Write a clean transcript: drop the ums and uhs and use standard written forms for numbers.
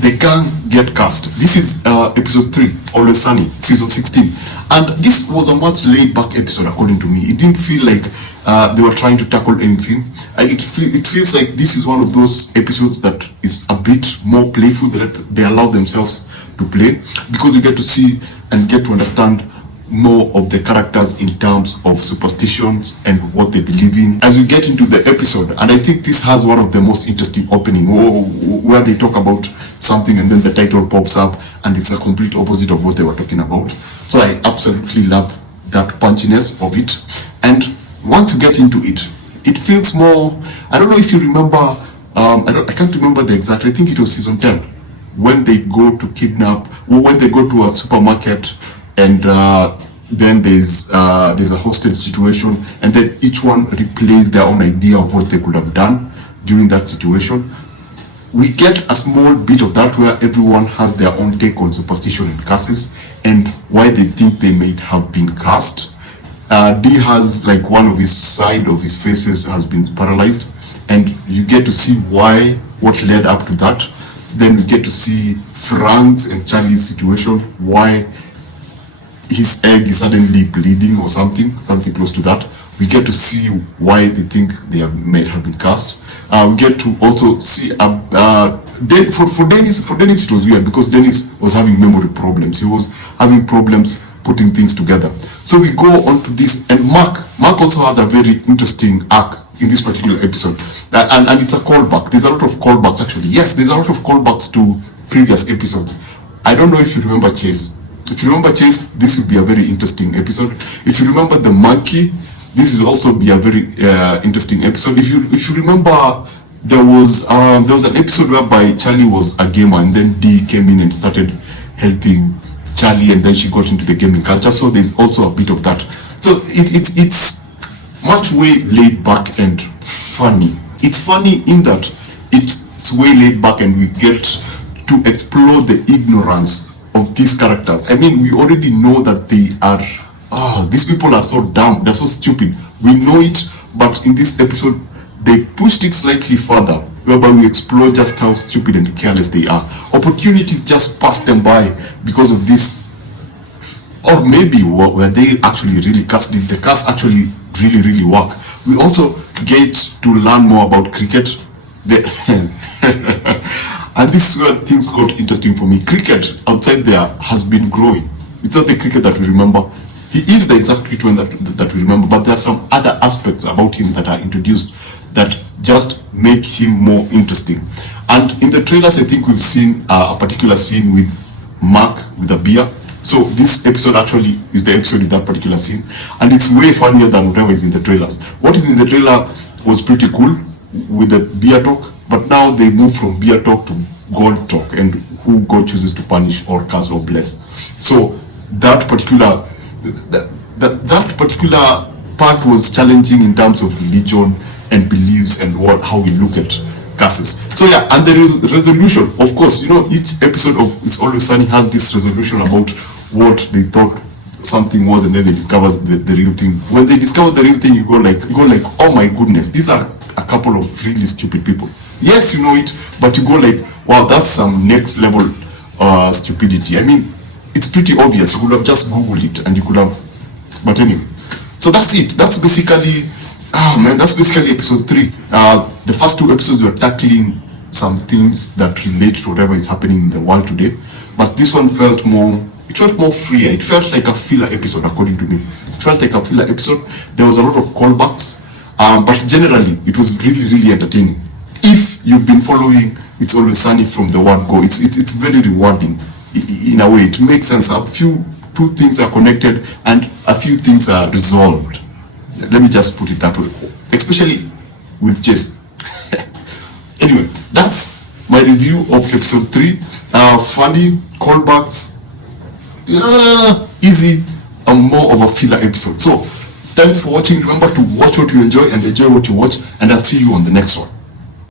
the gang get cast. This is episode 3, Always Sunny, season 16. And this was a much laid back episode according to me. It didn't feel like they were trying to tackle anything. It feels like this is one of those episodes that is a bit more playful, that they allow themselves to play, because you get to see and get to understand more of the characters in terms of superstitions and what they believe in as we get into the episode. And I think this has one of the most interesting opening where they talk about something and then the title pops up and it's a complete opposite of what they were talking about. So I absolutely love that punchiness of it. And once you get into it, it feels more, I don't know if you remember, I can't remember the exact, I think it was season 10 when they go to kidnap, or when they go to a supermarket and then there's a hostage situation, and then each one replays their own idea of what they could have done during that situation. We get a small bit of that where everyone has their own take on superstition and curses and why they think they may have been cursed. D has like one of his side of his faces has been paralyzed, and you get to see what led up to that. Then we get to see Frank's and Charlie's situation, why his egg is suddenly bleeding or something close to that. We get to see why they think they may have been cast. We get to also see for Dennis it was weird because Dennis was having memory problems. He was having problems putting things together. So we go on to this, and Mark also has a very interesting arc in this particular episode, and it's a callback. There's a lot of callbacks actually. Yes, there's a lot of callbacks to previous episodes. I don't know if you remember Chase. If you remember Chase, this will be a very interesting episode. If you remember the monkey, this will also be a very interesting episode. If you remember, there was an episode whereby Charlie was a gamer and then D came in and started helping Charlie, and then she got into the gaming culture. So there's also a bit of that. So it's much way laid back and funny. It's funny in that it's way laid back and we get to explore the ignorance of these characters. I mean, we already know that they are, these people are so dumb, they're so stupid. We know it, but in this episode, they pushed it slightly further, whereby we explore just how stupid and careless they are. Opportunities just pass them by because of this. Or maybe were they actually really cast? Did the cast actually really work? We also get to learn more about cricket. And this is where things got interesting for me. Cricket outside there has been growing. It's not the cricket that we remember. He is the exact cricket that we remember, but there are some other aspects about him that are introduced that just make him more interesting. And in the trailers, I think we've seen a particular scene with Mark with a beer. So this episode actually is the episode with that particular scene, and it's way funnier than whatever is in the trailers. What is in the trailer was pretty cool with the beer talk, but now they move from beer talk to God talk and who God chooses to punish or curse or bless. So that particular part was challenging in terms of religion and beliefs and how we look at curses. So yeah, and the resolution, of course, each episode of It's Always Sunny has this resolution about what they thought something was, and then they discover the real thing. When they discover the real thing, you go like, oh my goodness, these are a couple of really stupid people. Yes, you know it, but you go like, wow, that's some next level stupidity. I mean, it's pretty obvious. You could have just Googled it and you could have, but anyway. So that's it. That's basically episode 3. The first 2 episodes were tackling some themes that relate to whatever is happening in the world today, but this one felt more freer. It felt like a filler episode, according to me. It felt like a filler episode. There was a lot of callbacks, but generally it was really entertaining. If you've been following It's Always Sunny from the word go, it's very rewarding in a way. It makes sense. Two things are connected and a few things are resolved. Let me just put it that way, especially with Chase. Anyway, that's my review of episode 3. Funny callbacks, easy, and more of a filler episode. So thanks for watching. Remember to watch what you enjoy and enjoy what you watch, and I'll see you on the next one.